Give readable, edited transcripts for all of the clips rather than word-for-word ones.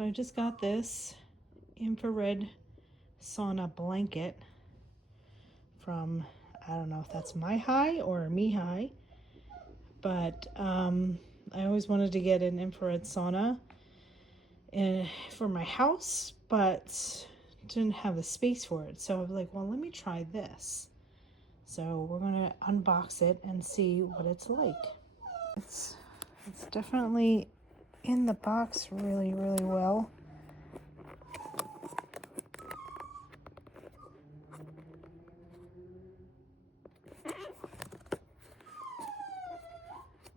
So I just got this infrared sauna blanket from, I don't know if that's MiHi or MiHi, but I always wanted to get an infrared sauna for my house, but didn't have the space for it. So I was like, well, let me try this. So we're gonna unbox it and see what it's like. It's definitely in the box really, really well.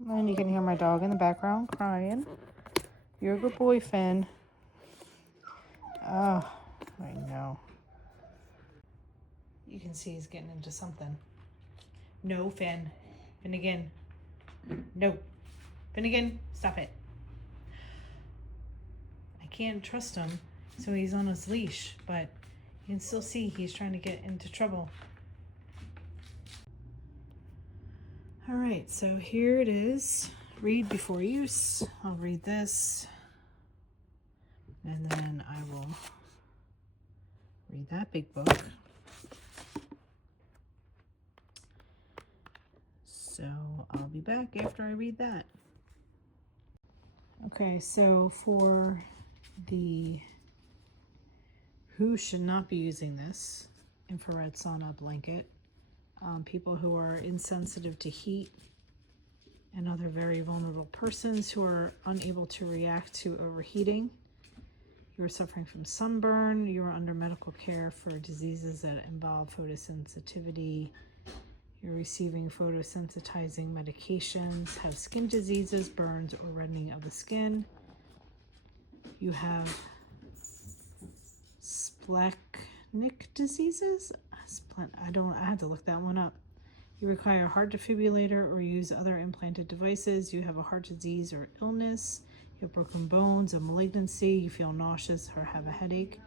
And you can hear my dog in the background crying. You're a good boy, Finn. Oh, I know. You can see he's getting into something. No, Finn. Finnegan. No. Finnegan, stop it. I can't trust him, so he's on his leash, but you can still see he's trying to get into trouble. All right, so here it is. Read before use. I'll read this, and then I will read that big book. So I'll be back after I read that. Okay, so for the who should not be using this infrared sauna blanket, people who are insensitive to heat and other very vulnerable persons who are unable to react to overheating. You are suffering from sunburn. You are under medical care for diseases that involve photosensitivity. You're receiving photosensitizing medications, have skin diseases, burns, or reddening of the skin. You have splanchnic diseases. I had to look that one up. You require a heart defibrillator or use other implanted devices. You have a heart disease or illness. You have broken bones, a malignancy. You feel nauseous or have a headache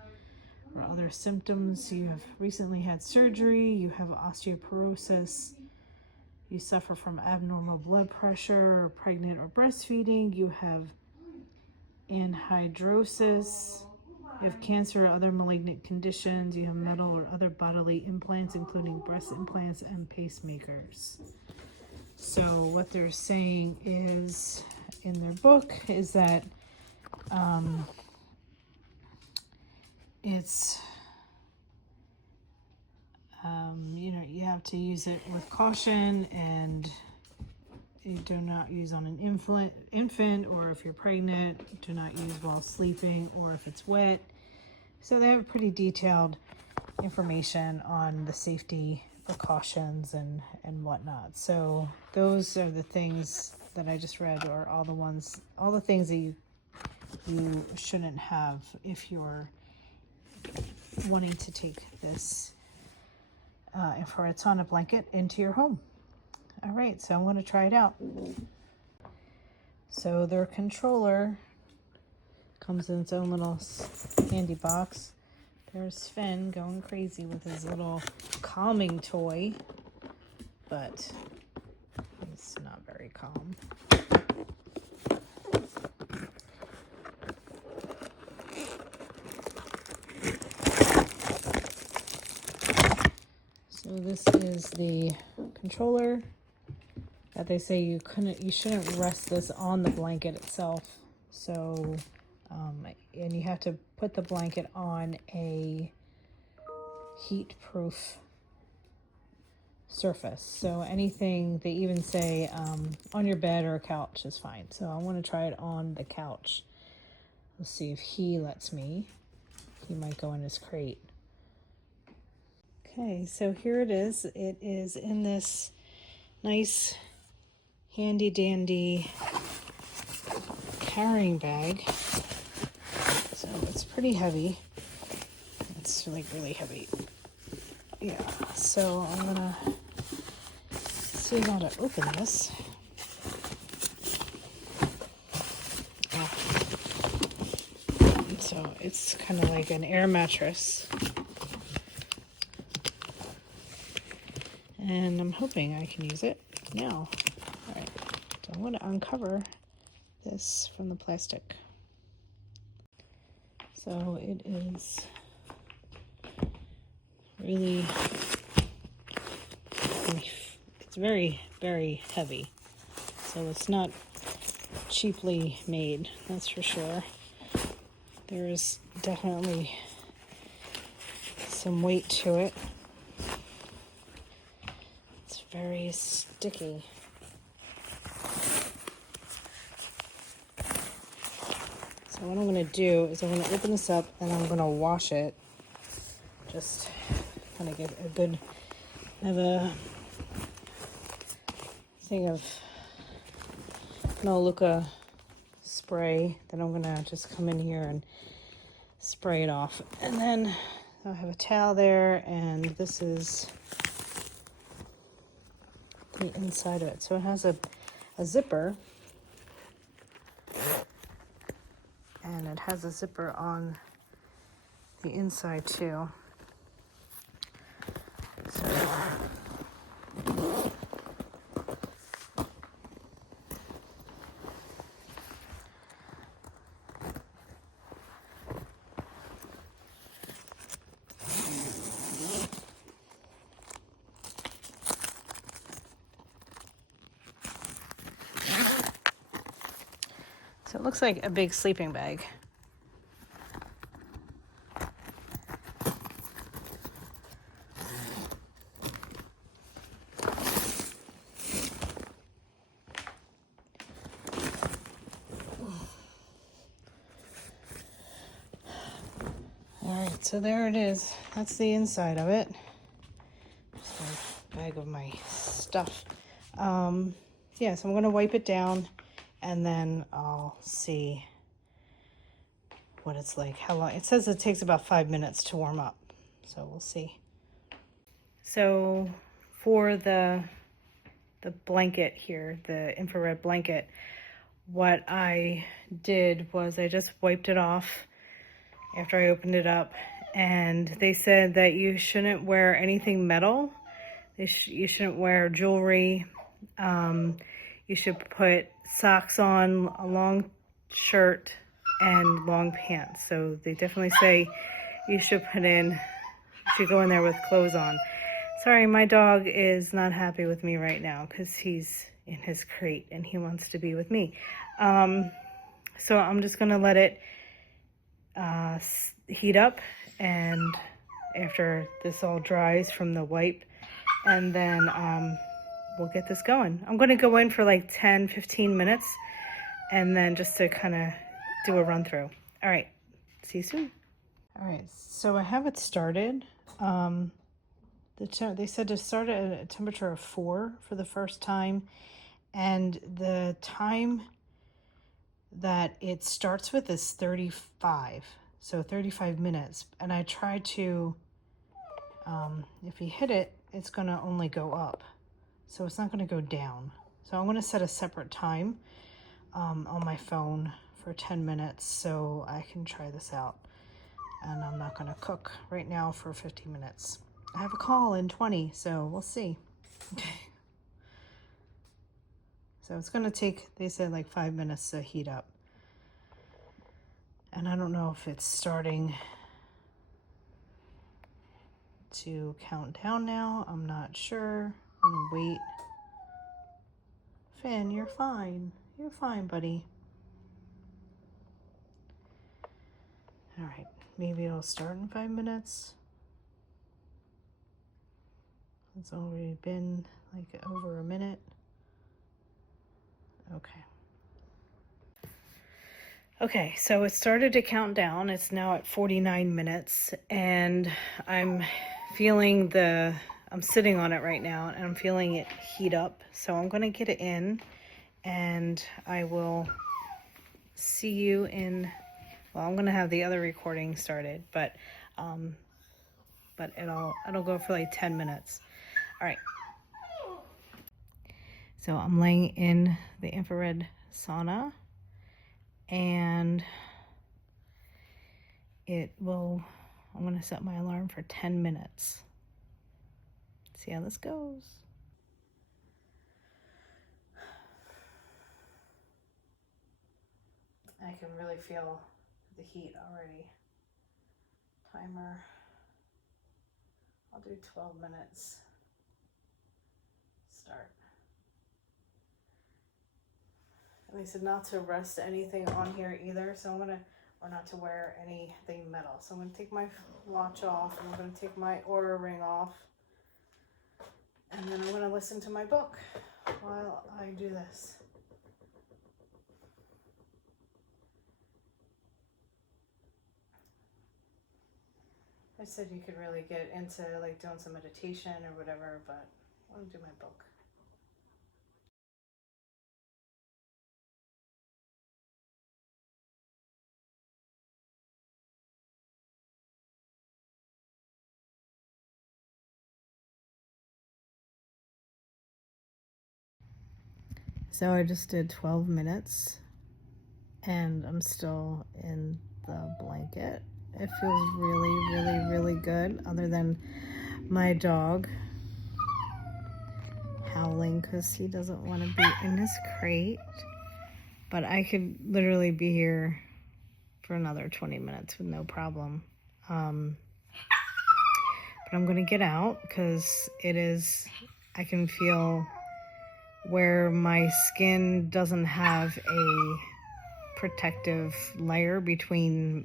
or other symptoms. You have recently had surgery. You have osteoporosis. You suffer from abnormal blood pressure, or pregnant or breastfeeding. You have anhidrosis. You have cancer or other malignant conditions. You have metal or other bodily implants, including breast implants and pacemakers. So what they're saying is, in their book, is that it's, you have to use it with caution, and you do not use on an infant, or if you're pregnant, do not use while sleeping, or if it's wet. So they have pretty detailed information on the safety precautions and whatnot. So those are the things that I just read, or all the things that you shouldn't have if you're wanting to take this infrared sauna blanket into your home. All right, so I'm going to try it out. So their controller comes in its own little handy box. There's Finn going crazy with his little calming toy, but it's not very calm. So this is the controller that they say you shouldn't rest this on the blanket itself. So, and you have to put the blanket on a heat-proof surface. So anything, they even say on your bed or a couch is fine. So I want to try it on the couch. Let's see if he lets me. He might go in his crate. Okay, so here it is. It is in this nice handy dandy carrying bag. So it's pretty heavy. It's like really heavy. Yeah, so I'm gonna see how to open this. So it's kind of like an air mattress. And I'm hoping I can use it now. All right, so I'm going to uncover this from the plastic. So it is really, it's very, very heavy. So it's not cheaply made, that's for sure. There is definitely some weight to it. It's very sticky. So what I'm going to do is I'm going to open this up and I'm going to wash it. Just kind of get a good, I have a thing of Melaleuca spray that I'm going to just come in here and spray it off. And then I have a towel there, and this is the inside of it. So it has a zipper, and it has a zipper on the inside too. So it looks like a big sleeping bag. Alright, so there it is. That's the inside of it. Just a bag of my stuff. Yeah, so I'm going to wipe it down, and then I'll see what it's like, how long. It says it takes about 5 minutes to warm up, so we'll see. So for the blanket here, the infrared blanket, what I did was I just wiped it off after I opened it up, and they said that you shouldn't wear anything metal. You shouldn't wear jewelry. You should put socks on, a long shirt, and long pants. So they definitely say you should go in there with clothes on. Sorry, my dog is not happy with me right now because he's in his crate and he wants to be with me. So I'm just gonna let it heat up, and after this all dries from the wipe, and then we'll get this going. I'm gonna go in for like 10-15 minutes, and then just to kind of do a run through. All right, see you soon. All right, so I have it started. They said to start at a temperature of 4 for the first time, and the time that it starts with is 35, so 35 minutes. And I try to, if you hit it, it's gonna only go up, so it's not gonna go down. So I'm gonna set a separate time on my phone for 10 minutes so I can try this out. And I'm not gonna cook right now for 50 minutes. I have a call in 20, so we'll see. Okay. So it's gonna take, they said, like 5 minutes to heat up. And I don't know if it's starting to count down now. I'm not sure. I'm gonna wait. Finn, you're fine. You're fine, buddy. All right, maybe it'll start in 5 minutes. It's already been like over a minute. Okay. Okay, so it started to count down. It's now at 49 minutes, and I'm sitting on it right now, and I'm feeling it heat up. So I'm gonna get it in, and I will see you in, well, I'm gonna have the other recording started, but it'll go for like 10 minutes. All right. So I'm laying in the infrared sauna, and I'm gonna set my alarm for 10 minutes. See how this goes. I can really feel the heat already. timer. I'll do 12 minutes. Start. And they said not to rest anything on here either, so I'm gonna, or not to wear anything metal. So I'm gonna take my watch off, and I'm gonna take my Oura ring off, and then I'm gonna listen to my book while I do this. I said you could really get into like doing some meditation or whatever, but I want to do my book. So I just did 12 minutes and I'm still in the blanket. It feels really, really, really good, other than my dog howling because he doesn't want to be in his crate. But I could literally be here for another 20 minutes with no problem. But I'm going to get out because I can feel where my skin doesn't have a protective layer between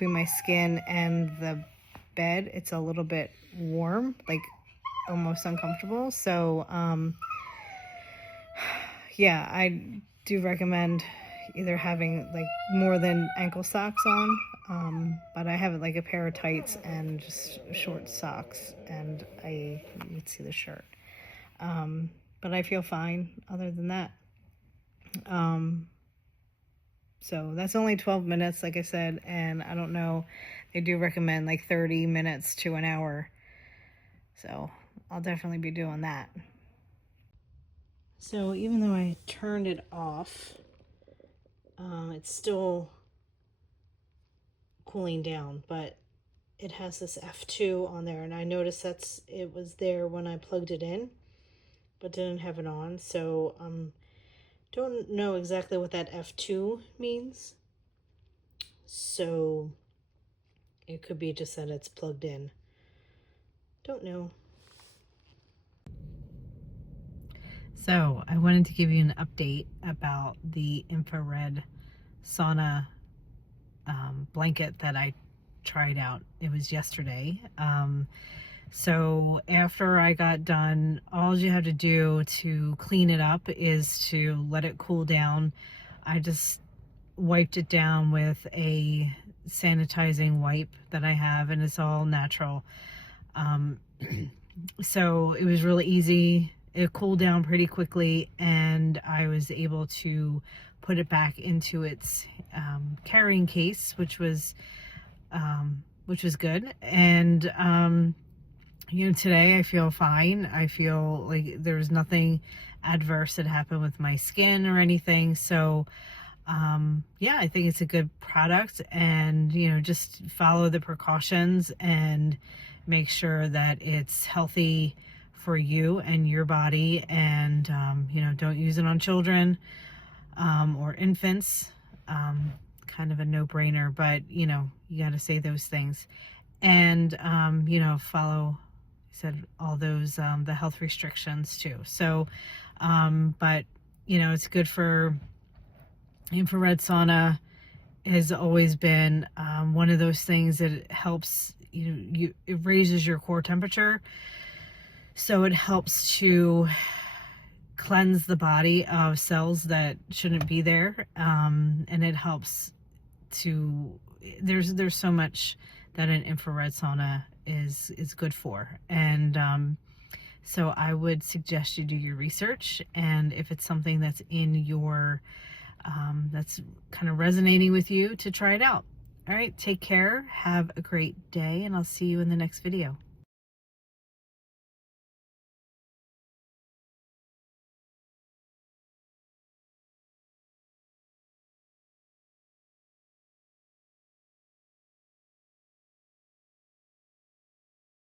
my skin and the bed. It's a little bit warm, like almost uncomfortable. So yeah, I do recommend either having like more than ankle socks on, but I have like a pair of tights and just short socks, and you can see the shirt. But I feel fine other than that. So that's only 12 minutes, like I said, and I don't know, they do recommend like 30 minutes to an hour. So I'll definitely be doing that. So even though I turned it off, it's still cooling down, but it has this F2 on there, and I noticed it was there when I plugged it in, but didn't have it on. So don't know exactly what that F2 means. So it could be just that it's plugged in. Don't know. So I wanted to give you an update about the infrared sauna blanket that I tried out. It was yesterday. So after I got done, all you have to do to clean it up is to let it cool down. I just wiped it down with a sanitizing wipe that I have, and it's all natural. So it was really easy. It cooled down pretty quickly, and I was able to put it back into its carrying case, which was good. And today I feel fine. I feel like there's nothing adverse that happened with my skin or anything. So yeah, I think it's a good product, and just follow the precautions and make sure that it's healthy for you and your body, and don't use it on children or infants. Kind of a no-brainer, but you got to say those things, and follow, said, all those the health restrictions too. So but it's good for infrared sauna. Has always been one of those things that it helps, it raises your core temperature, so it helps to cleanse the body of cells that shouldn't be there, and it helps to, there's so much that an infrared sauna is good for, and so I would suggest you do your research, and if it's something that's in your that's kind of resonating with you, to try it out. All right, take care, have a great day, and I'll see you in the next video.